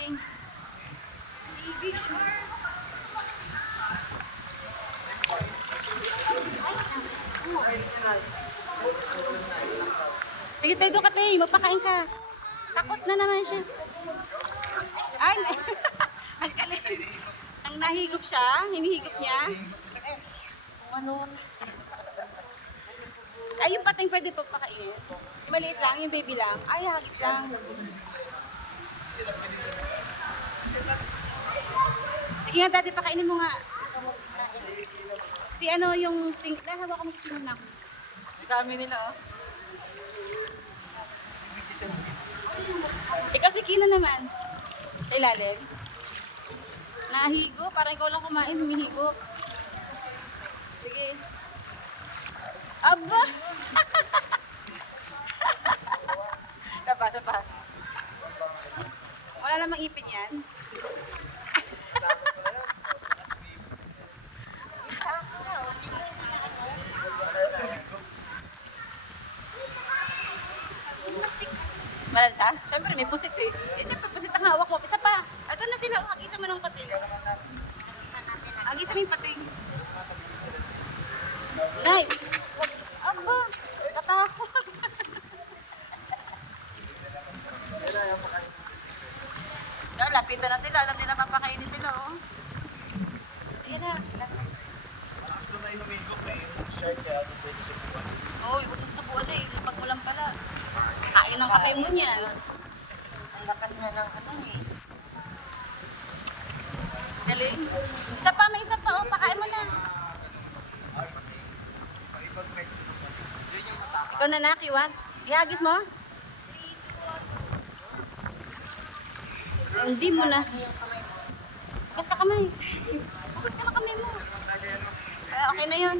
pating. Baby shark. Sige tayo doon ka tayo. Magpakain ka. Takot na naman siya. Ay, ang galing. Ang nahigop siya, hinihigop niya. Ano? Ay, yung pating pwede pa pakainin. Yung maliit lang, yung baby lang. Ay, hagis lang. Sige nga, daddy, pakainin mo nga. Si ano yung sting... Hawak ko mo si Sinunang. Ang dami nila, oh. Ikaw si Kina naman. Sa ilalim. Nahigo. Parang ikaw lang kumain. Humihigo. Sige. Aba! Sapa. Wala namang ipin yan. Malansa? Siyempre may pusit eh. Eh siyempre pusit ang hawak mo. Isa pa. Ito na sila. Hag-isa mo ng pating. Hag-isa mo yung pating. Nay! Aba! Katakot. Lapitan na sila. Alam nila papakainin sila oh. Ayan na. Malakas doon na inumigop na yung shark kaya doon pwede sa buwan. Oo, huwag sa buwan eh. Lapag mo lang pala. Kain ng kape mo niyan. Ang lakas nga ng ano eh. Galing. Isa pa, may isa pa. Oh, pakain mo na. Ikaw na na, Kiwan. Ihagis mo? Hindi mo na. Hugas ka kamay. Hugas ka na kamay mo. Okay na yun.